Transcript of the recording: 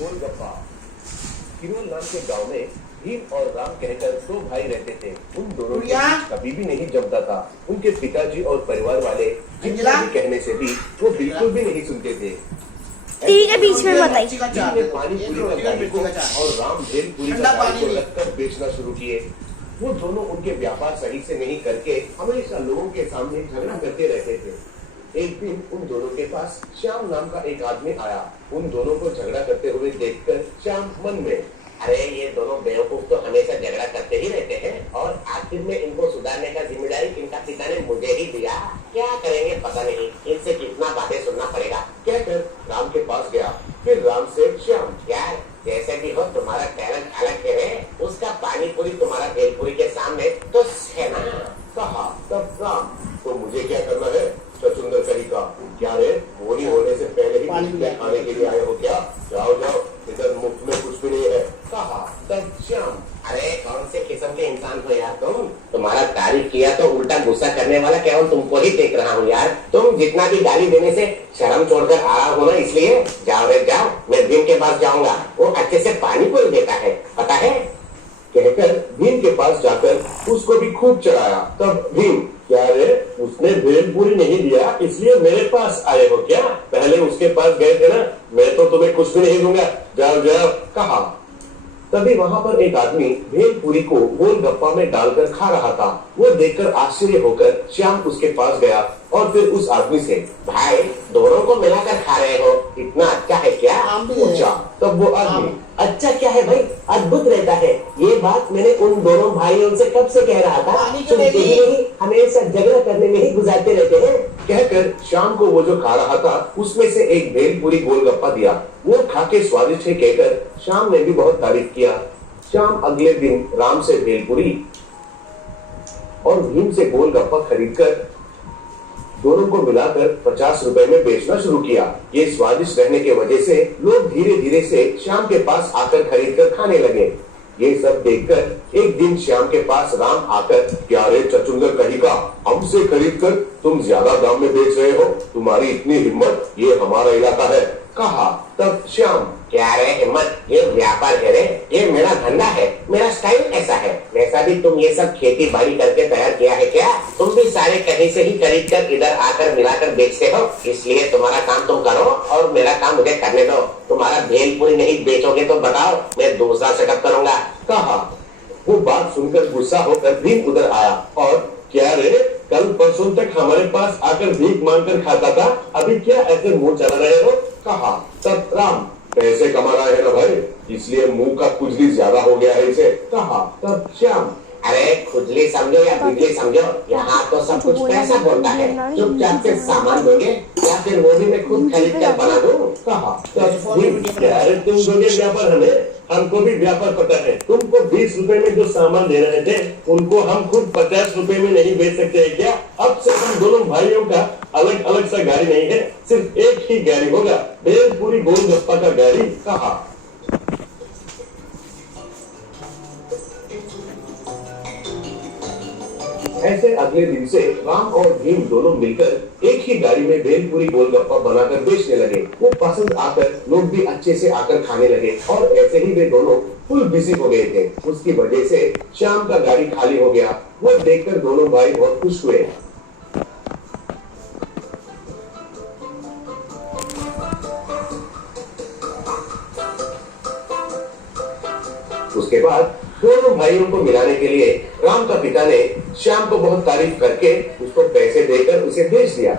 गोलगप्पा। किरोल नाम के गांव में भीम और राम कहकर दो भाई रहते थे। उन दोनों के बीच कभी भी नहीं जमता था। उनके पिताजी और परिवार वाले जितना भी कहने से भी वो बिल्कुल भी नहीं सुनते थे। ठीक है, बीच में बताइए। पानी पूरी का गाड़ी को और राम भेल पूरी का गाड़ी को रखकर बेचना शुरू किए। वो दोनों उनके व्यापार सही से नहीं करके हमेशा लोगों के सामने झगड़ा करते रहते थे। एक दिन उन दोनों के पास श्याम नाम का एक आदमी आया। उन दोनों को झगड़ा करते हुए देखकर श्याम मन में, अरे ये दोनों बेवकूफ तो हमेशा झगड़ा करते ही रहते हैं और आखिर में इनको सुधारने का जिम्मेदारी इनका पिता ने मुझे ही दिया। क्या करेंगे पता नहीं, इनसे कितना बातें सुनना पड़ेगा। कहकर राम के पास गया। फिर राम से श्याम, यार जैसे भी हो तुम्हारा टैलेंट अलग है, उसका पानी पूरी तुम्हारा भेलपुरी के सामने तो है ना। कहा। तब राम, तो मुझे क्या करना है? चचुंदर कही का, क्या रे होली होने से पहले ही खाने के लिए आए हो क्या? जाओ जाओ, इधर मुफ्त में कुछ भी नहीं है। कहा। तब श्याम, अरे कौन से किस्म के इंसान हो यार तुम? तुम्हारा तारीफ किया तो उल्टा गुस्सा करने वाला केवल तुमको ही देख रहा हूँ यार। तुम जितना भी गाली देने से शर्म छोड़कर आ रहा हो ना, इसलिए जाओ रे जाओ, मैं भीम के पास जाऊंगा, वो अच्छे से पानी पूरी देता है, पता है। कहकर भीम के पास जाकर उसको भी खूब चढ़ाया। तब भीम, क्या रे उसने भेलपुरी नहीं दिया इसलिए मेरे पास आए हो क्या? पहले उसके पास गए थे ना, मैं तो तुम्हें कुछ भी नहीं दूंगा, जाओ जाओ। कहा। तभी वहां पर एक आदमी भेलपुरी को गोलगप्पा में डालकर खा रहा था। वो देखकर आश्चर्य होकर श्याम उसके पास गया और फिर उस आदमी से, भाई दोनों को मिलाकर खा रहे हो, इतना अच्छा है क्या? पूछा। तब वो आदमी, अच्छा क्या है भाई, अद्भुत रहता है। ये बात मैंने उन दोनों भाइयों से कब से कह रहा था, सुनते ही नहीं, हमेशा झगड़ा करने में ही गुजारते रहते हैं। कहकर श्याम को वो जो खा रहा था उसमें से एक भेलपुरी गोलगप्पा दिया। वो खाके स्वादिष्ट है कहकर श्याम ने भी बहुत तारीफ किया। श्याम अगले दिन राम से भेलपुरी और भीम से गोलगप्पा खरीदकर दोनों को मिलाकर 50 रुपए में बेचना शुरू किया। ये स्वादिष्ट रहने के वजह से लोग धीरे धीरे से श्याम के पास आकर खरीद कर खाने लगे। ये सब देखकर एक दिन श्याम के पास राम आकर, क्या रे चचुंदर कही का, हमसे खरीद कर तुम ज्यादा दाम में बेच रहे हो? तुम्हारी इतनी हिम्मत, ये हमारा इलाका है। कहा। तब श्याम, क्या रे हिम्मत, ये व्यापार है रे, ये मेरा धंधा है, मेरा स्टाइल ऐसा है। वैसा भी तुम ये सब खेती बाड़ी करके तैयार किया है क्या? तुम भी सारे कहीं से ही खरीद कर इधर आकर मिलाकर बेचते हो, इसलिए तुम्हारा काम तुम करो और मेरा काम मुझे करने दो। तुम्हारा भेलपुरी नहीं बेचोगे तो बताओ, मैं दूसरा सेटअप करूंगा। कहा। वो बात सुनकर गुस्सा होकर भीम उधर आया और, क्या रे कल परसों तक हमारे पास आकर भीख मांगकर खाता था, अभी क्या ऐसे मुंह चला रहे हो? कहा। तब राम, पैसे कमा रहा है ना भाई, इसलिए मुंह का खुजली ज्यादा हो गया है इसे। कहा। तब श्याम, अरे खुजली समझो या बिजली समझो, यहाँ तो सब कुछ पैसा बोलता है। चुपचाप से सामान दोगे या फिर वो भी मैं खुद खरीद कर बना दूं? कहा। तब भीम, अरे तुम दोगे व्यापार हमें, हमको भी व्यापार पता है। तुमको 20 रुपए में जो सामान दे रहे थे उनको हम खुद 50 रुपए में नहीं बेच सकते हैं क्या? अब से हम दोनों भाइयों का अलग अलग सा गाड़ी नहीं है, सिर्फ एक ही गाड़ी होगा, भेलपुरी गोलगप्पा का गाड़ी। कहा। ऐसे अगले दिन से राम और भीम दोनों मिलकर एक ही गाड़ी में भेलपुरी गोलगप्पा बनाकर बेचने लगे। वो पसंद आकर लोग भी अच्छे से आकर खाने लगे और ऐसे ही वे दोनों फुल बिजी हो गए थे। उसकी वजह से शाम का गाड़ी खाली हो गया। वो देखकर दोनों भाई बहुत खुश हुए। उसके बाद दोनों भाइयों को मिलाने के लिए राम का पिता ने श्याम को बहुत तारीफ करके उसको पैसे देकर उसे भेज दिया।